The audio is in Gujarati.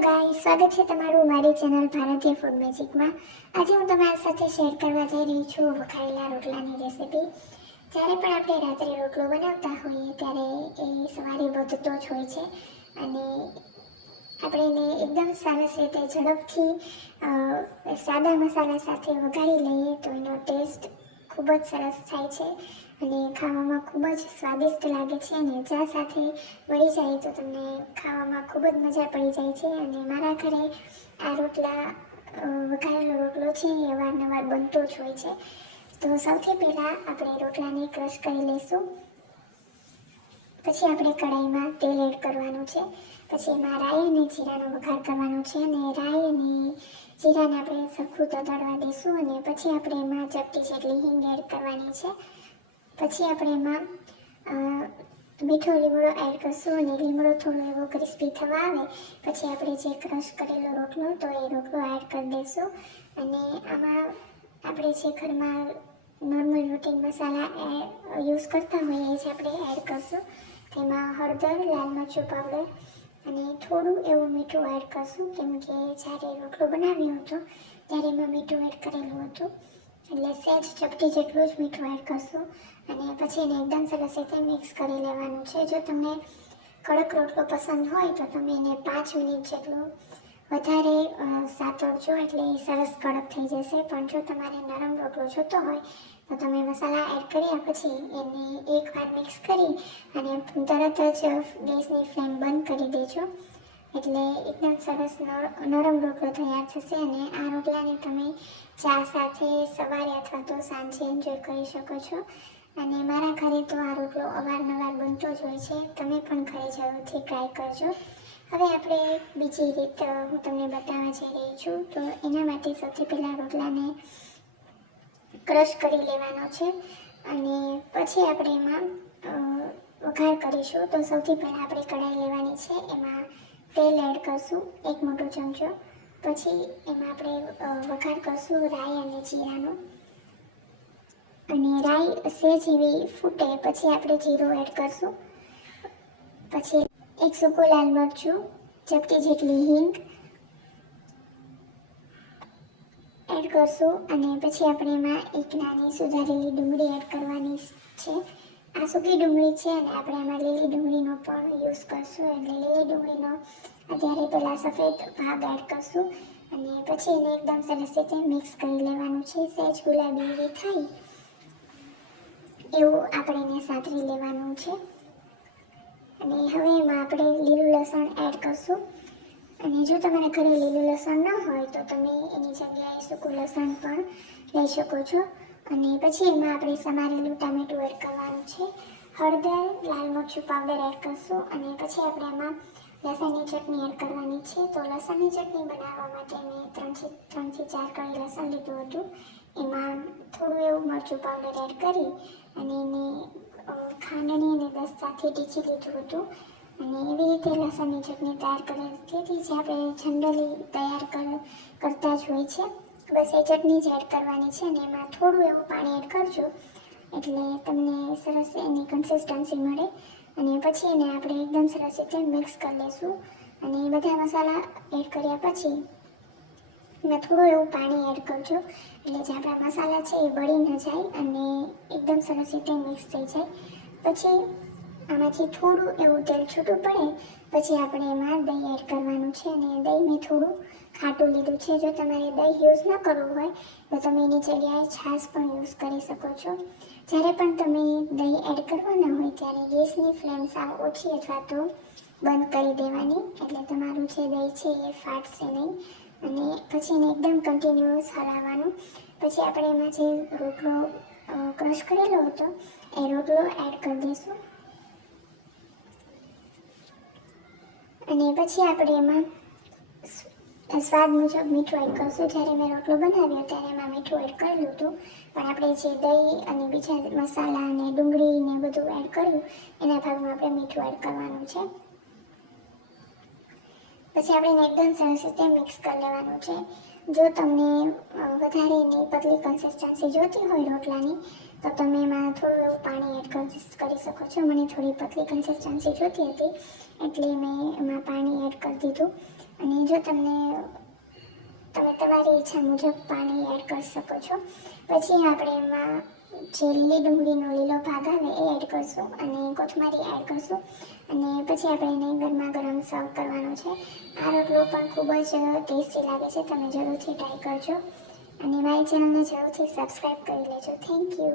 ગાઈસ, સ્વાગત છે તમારું મારી ચેનલ ભારતીય ફૂડ મેજિકમાં। આજે હું તમારી સાથે શેર કરવા જઈ રહી છું વઘારેલા રોટલાની રેસીપી। જ્યારે પણ આપણે રાત્રે રોટલો બનાવતા હોઈએ ત્યારે એ સવારે વધતો જ હોય છે અને આપણે એને એકદમ સરસ રીતે ઝડપથી સાદા મસાલા સાથે વઘારી લઈએ તો એનો ટેસ્ટ ખૂબ જ સરસ થાય છે અને ખાવામાં ખૂબ જ સ્વાદિષ્ટ લાગે છે અને ચા સાથે મળી જાય તો તમને ખાવામાં ખૂબ જ મજા પડી જાય છે। અને મારા ઘરે આ રોટલા વઘારેલો રોટલો છે એ અવારનવાર બનતો જ હોય છે। તો સૌથી પહેલાં આપણે રોટલાને ક્રશ કરી લઈશું। પછી આપણે કઢાઈમાં તેલ એડ કરવાનું છે। પછી એમાં રાઈ અને જીરાનો વઘાર કરવાનો છે અને રાઈ અને જીરાને આપણે સરખું તતડવા દઈશું અને પછી આપણે એમાં ચપટી જેટલી હિંગ એડ કરવાની છે। પછી આપણે એમાં મીઠો લીમડો એડ કરશું અને લીમડો થોડો એવો ક્રિસ્પી થવા આવે પછી આપણે જે ક્રશ કરેલો રોટલો તો એ રોટલો એડ કરી દઈશું અને આમાં આપણે જે ઘરમાં નોર્મલ રૂટીન મસાલા યુઝ કરતા હોઈએ એ જ આપણે એડ કરશું। તેમાં હળદર, લાલ મરચું પાવડર અને થોડું એવું મીઠું એડ કરશું કેમ કે જ્યારે રોટલો બનાવ્યો હતો ત્યારે એમાં મીઠું એડ કરેલું હતું એટલે સહેજ ચપટી જેટલું જ મીઠું એડ કરશું અને પછી એને એકદમ સરસ રીતે મિક્સ કરી લેવાનું છે। જો તમને કડક રોટલો પસંદ હોય તો તમે એને 5 મિનિટ જેટલું વધારે સાતળજો એટલે એ સરસ કડક થઈ જશે। પણ જો તમારે નરમ રોટલો જોતો હોય તો તમે મસાલા એડ કર્યા પછી એને એકવાર મિક્સ કરી અને તરત જ ગેસની ફ્લેમ બંધ કરી દેજો એટલે એકદમ સરસ નરમ રોટલો તૈયાર થશે અને આ રોટલાને તમે ચા સાથે સવારે અથવા તો સાંજે એન્જોય કરી શકો છો અને મારા ઘરે તો આ રોટલો અવારનવાર બનતો જ હોય છે, તમે પણ ઘરે જરૂરથી ટ્રાય કરજો। હવે આપણે બીજી રીત હું તમને બતાવવા જઈ રહી છું। તો એના માટે સૌથી પહેલાં રોટલાને ક્રશ કરી લેવાનો છે અને પછી આપણે એમાં વઘાર કરીશું। તો સૌથી પહેલાં આપણે કઢાઈ લેવાની છે, એમાં તેલ એડ કરશું 1 મોટો ચમચો। પછી એમાં આપણે વઘાર કરશું રાઈ અને જીરાનો અને રાઈ સહેજ એવી ફૂટે પછી આપણે જીરું એડ કરશું। પછી 1 સૂકું લાલ મરચું, ચપટી જેટલી હિંગ એડ કરશું અને પછી આપણે એમાં 1 નાની સુધારેલી ડુંગળી એડ કરવાની છે। આ સૂકી ડુંગળી છે અને આપણે આમાં લીલી ડુંગળીનો પણ યુઝ કરશું એટલે લીલી ડુંગળીનો અત્યારે પહેલાં સફેદ ભાગ એડ કરશું અને પછી એને એકદમ સરસ રીતે મિક્સ કરી લેવાનું છે। સહેજ ગુલાબી એવી થાય એવું આપણે એને સાતરી લેવાનું છે અને હવે એમાં આપણે લીલું લસણ એડ કરશું અને જો તમારા ઘરે લીલું લસણ ન હોય તો તમે એની જગ્યાએ સૂકું લસણ પણ લઈ શકો છો અને પછી એમાં આપણે સમારેલું ટામેટું એડ કરવાનું છે, હળદર, લાલ મરચું પાવડર એડ કરશું અને પછી આપણે એમાં લસણની ચટણી એડ કરવાની છે। તો લસણની ચટણી બનાવવા માટે મેં 3 થી 4 કળી લસણ લીધું હતું, એમાં થોડું એવું મરચું પાવડર એડ કરી અને એને ખાંડણી અને દસ્તાથી ટીચી લીધું હતું અને એવી રીતે લસણની ચટણી તૈયાર કરી હતી જે આપણે જનરલી તૈયાર કરતા જ હોય છે। બસ એ ચટણી જ એડ કરવાની છે અને એમાં થોડું એવું પાણી એડ કરજો એટલે તમને સરસ એની કન્સિસ્ટન્સી મળે અને પછી એને આપણે એકદમ સરસ રીતે મિક્સ કરી લઈશું અને બધા મસાલા એડ કર્યા પછી એમાં થોડું એવું પાણી એડ કરજો એટલે જે આપણા મસાલા છે એ બળી ન જાય અને એકદમ સરસ રીતે મિક્સ થઈ જાય। પછી આમાંથી થોડું એવું તેલ છૂટું પડે પછી આપણે એમાં દહીં એડ કરવાનું છે અને દહીં મેં થોડું ખાટું લીધું છે। જો તમારે દહીં યુઝ ન કરવું હોય તો તમે એની જગ્યાએ છાશ પણ યુઝ કરી શકો છો। જ્યારે પણ તમે દહીં એડ કરવાના હોય ત્યારે ગેસની ફ્લેમ સાવ ઓછી અથવા તો બંધ કરી દેવાની એટલે તમારું જે દહીં છે એ ફાટશે નહીં અને પછી એને એકદમ કન્ટિન્યુઅસ હલાવવાનું। પછી આપણે એમાં જે રોટલો ક્રશ કરેલો હતો એ રોટલો એડ કરી દઈશું અને પછી આપણે એમાં સ્વાદ મુજબ મીઠું એડ કરશું। જ્યારે મેં રોટલો બનાવ્યો ત્યારે એમાં મીઠું એડ કરેલું હતું પણ આપણે જે દહીં અને બીજા મસાલા અને ડુંગળી ને બધું એડ કર્યું એના ભાગમાં આપણે મીઠું એડ કરવાનું છે। પછી આપણે એને એકદમ સરસ રીતે મિક્સ કરી લેવાનું છે। જો તમને વધારે એની પતલી કન્સિસ્ટન્સી જોતી હોય રોટલાની તો તમે એમાં થોડું એવું પાણી એડ કરી શકો છો। મને થોડી પતલી કન્સિસ્ટન્સી જોતી હતી એટલે મેં એમાં પાણી એડ કરી દીધું અને જો તમે તમારી ઈચ્છા મુજબ પાણી એડ કરી શકો છો. પછી આપણે એમાં જે લીલી ડુંગળીનો લીલો ભાગ આવે એ એડ કરશું અને કોથમરી એડ કરશું અને પછી આપણે એને ગરમા ગરમ સર્વ કરવાનો છે. આ રોટલો પણ ખૂબ જ ટેસ્ટી લાગે છે. તમે જરૂરથી ટ્રાય કરજો અને મારી ચેનલને જરૂરથી સબસ્ક્રાઈબ કરી લેજો. Thank you.